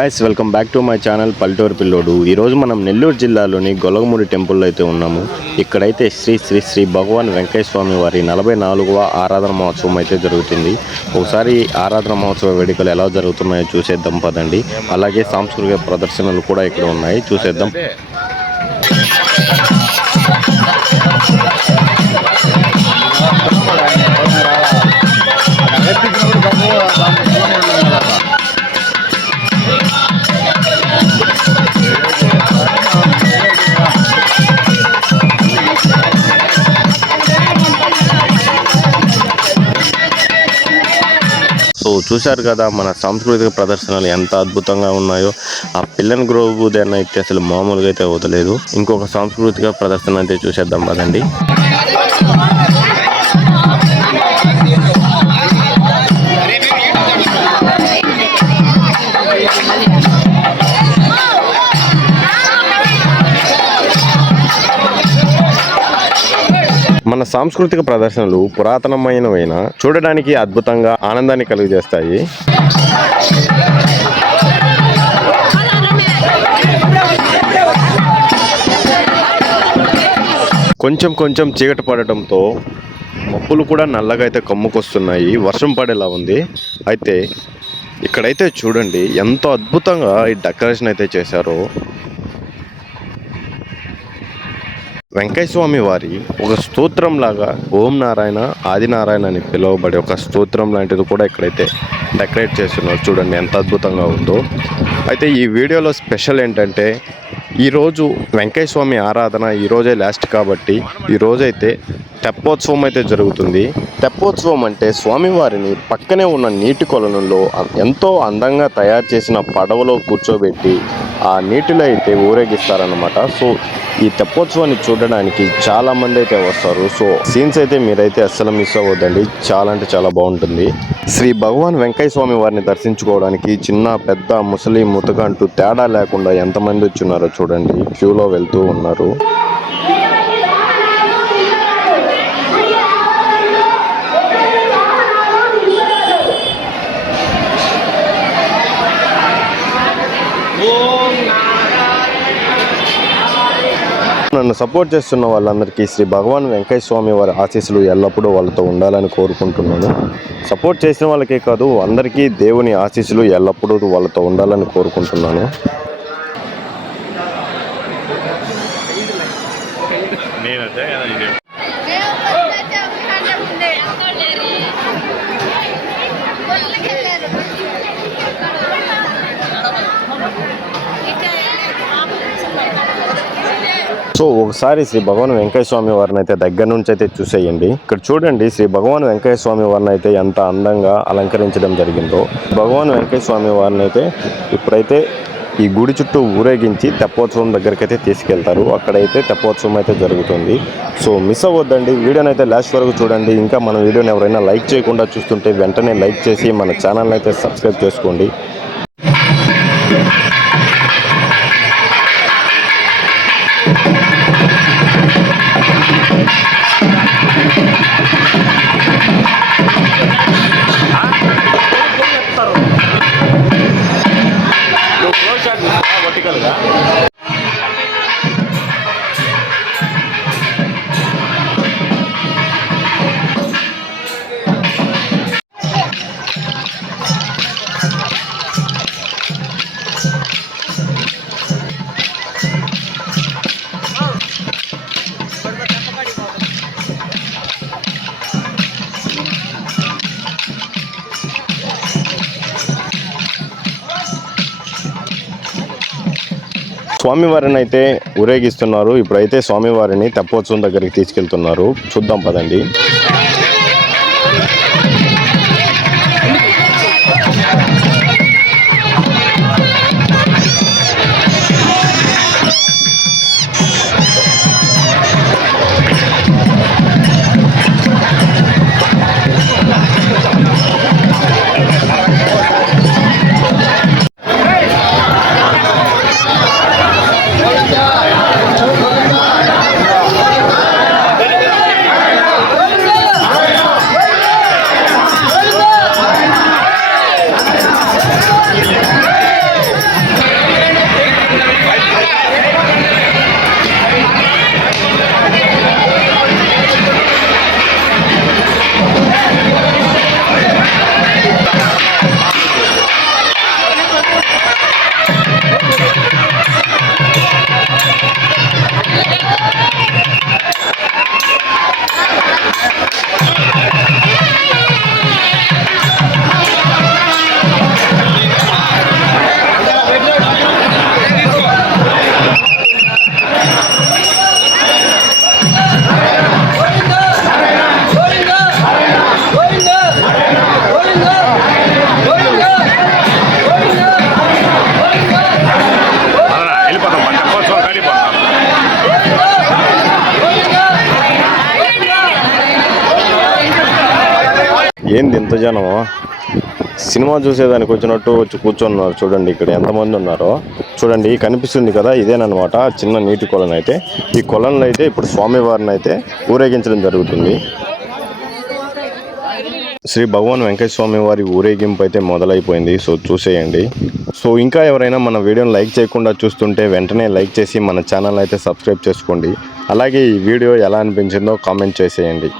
Guys welcome back to my channel పల్లెటూరు పిల్లోడు. ఈరోజు మనం నెల్లూరు జిల్లాలోని గొలగమూడి టెంపుల్లో అయితే ఉన్నాము. ఇక్కడైతే శ్రీ శ్రీ శ్రీ భగవాన్ వెంకయ్య స్వామి వారి 44వ ఆరాధన మహోత్సవం అయితే జరుగుతుంది. ఒకసారి ఆరాధన మహోత్సవ వేడుకలు ఎలా జరుగుతున్నాయో చూసేద్దాం పదండి. అలాగే సాంస్కృతిక ప్రదర్శనలు కూడా ఇక్కడ ఉన్నాయి, చూసేద్దాం. సో చూశారు కదా మన సాంస్కృతిక ప్రదర్శనలు ఎంత అద్భుతంగా ఉన్నాయో. ఆ పిల్లన్ గ్రోవ్ దాన్ని అయితే అసలు మామూలుగా అయితే వదలేదు. ఇంకొక సాంస్కృతిక ప్రదర్శన అయితే చూసేద్దాం కదండి. మన సాంస్కృతిక ప్రదర్శనలు పురాతనమైనవైనా చూడడానికి అద్భుతంగా ఆనందాన్ని కలుగజేస్తాయి. కొంచెం కొంచెం చీకటి పడటంతో మబ్బులు కూడా నల్లగా అయితే కమ్ముకొస్తున్నాయి. వర్షం పడేలా ఉంది. అయితే ఇక్కడైతే చూడండి ఎంతో అద్భుతంగా ఈ డెకరేషన్ అయితే చేశారో. వెంకయ్య స్వామి వారి ఒక స్తోత్రం లాగా ఓం నారాయణ ఆదినారాయణ అని పిలువబడే ఒక స్తోత్రం లాంటిది కూడా ఇక్కడైతే డెకరేట్ చేస్తున్నారు. చూడండి ఎంత అద్భుతంగా ఉందో. అయితే ఈ వీడియోలో స్పెషల్ ఏంటంటే ఈరోజు వెంకయ్య స్వామి ఆరాధన ఈరోజే లాస్ట్ కాబట్టి ఈరోజైతే తెప్పోత్సవం అయితే జరుగుతుంది. తెప్పోత్సవం అంటే స్వామివారిని పక్కనే ఉన్న నీటి కొలనులో ఎంతో అందంగా తయారు చేసిన పడవలో కూర్చోబెట్టి ఆ నీటిలో అయితే ఊరేగిస్తారనమాట. సో ఈ తెప్పోత్సవాన్ని చూడడానికి చాలా మంది అయితే వస్తారు. సో సీన్స్ అయితే మీరైతే అస్సలు మిస్ అవ్వద్దండి, చాలా అంటే చాలా బాగుంటుంది. శ్రీ భగవాన్ వెంకయ్య స్వామి వారిని దర్శించుకోవడానికి చిన్న పెద్ద ముసలి ముతక అంటూ తేడా లేకుండా ఎంతమంది వచ్చున్నారో చూడండి, క్యూలో వెళ్తూ ఉన్నారు. నన్ను సపోర్ట్ చేస్తున్న వాళ్ళందరికీ శ్రీ భగవాన్ వెంకయ్య స్వామి వారి ఆశీస్సులు ఎల్లప్పుడూ వాళ్ళతో ఉండాలని కోరుకుంటున్నాను. సపోర్ట్ చేసిన వాళ్ళకే కాదు అందరికీ దేవుని ఆశీస్సులు ఎల్లప్పుడూ వాళ్ళతో ఉండాలని కోరుకుంటున్నాను. సో ఒకసారి శ్రీ భగవాన్ వెంకయ్య స్వామి వారిని అయితే దగ్గర నుంచి అయితే చూసేయండి. ఇక్కడ చూడండి శ్రీ భగవాన్ వెంకయ్య స్వామి వారిని అయితే ఎంత అందంగా అలంకరించడం జరిగిందో. భగవాన్ వెంకయ్య స్వామి వారిని అయితే ఇప్పుడైతే ఈ గుడి చుట్టూ ఊరేగించి తెప్పోత్సవం దగ్గరికి అయితే తీసుకెళ్తారు. అక్కడైతే తెప్పోత్సవం అయితే జరుగుతుంది. సో మిస్ అవ్వద్దండి, వీడియోని అయితే లాస్ట్ వరకు చూడండి. ఇంకా మన వీడియోని ఎవరైనా లైక్ చేయకుండా చూస్తుంటే వెంటనే లైక్ చేసి మన ఛానల్ని అయితే సబ్స్క్రైబ్ చేసుకోండి. స్వామివారిని అయితే ఊరేగిస్తున్నారు. ఇప్పుడైతే స్వామివారిని తెప్పోత్సవం దగ్గరికి తీసుకెళ్తున్నారు. చూద్దాం పదండి. ఏంది ఇంత జనమో, సినిమా చూసేదానికి వచ్చినట్టు వచ్చి కూర్చొన్నారు. చూడండి ఇక్కడ ఎంతమంది ఉన్నారో. చూడండి కనిపిస్తుంది కదా, ఇదేనమాట చిన్న నీటి కొలను. అయితే ఈ కొలంలో అయితే ఇప్పుడు స్వామివారిని అయితే ఊరేగించడం జరుగుతుంది. శ్రీ భగవాన్ వెంకటేశ్వర స్వామి వారి ఊరేగింపు అయితే మొదలైపోయింది. సో చూసేయండి. సో ఇంకా ఎవరైనా మన వీడియోని లైక్ చేయకుండా చూస్తుంటే వెంటనే లైక్ చేసి మన ఛానల్ అయితే సబ్స్క్రైబ్ చేసుకోండి. అలాగే ఈ వీడియో ఎలా అనిపించిందో కామెంట్ చేసేయండి.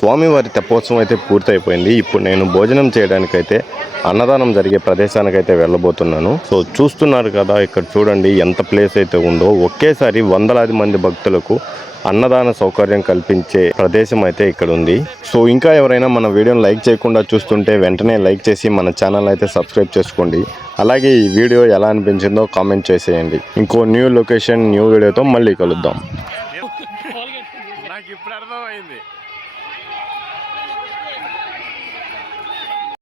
స్వామివారి తెప్పోత్సవం అయితే పూర్తయిపోయింది. ఇప్పుడు నేను భోజనం చేయడానికైతే అన్నదానం జరిగే ప్రదేశానికైతే వెళ్ళబోతున్నాను. సో చూస్తున్నారు కదా, ఇక్కడ చూడండి ఎంత ప్లేస్ అయితే ఉందో. ఒకేసారి వందలాది మంది భక్తులకు అన్నదాన సౌకర్యం కల్పించే ప్రదేశం అయితే ఇక్కడ ఉంది. సో ఇంకా ఎవరైనా మన వీడియోని లైక్ చేయకుండా చూస్తుంటే వెంటనే లైక్ చేసి మన ఛానల్ అయితే సబ్స్క్రైబ్ చేసుకోండి. అలాగే ఈ వీడియో ఎలా అనిపించిందో కామెంట్ చేసేయండి. ఇంకో న్యూ లొకేషన్ న్యూ వీడియోతో మళ్ళీ కలుద్దాం.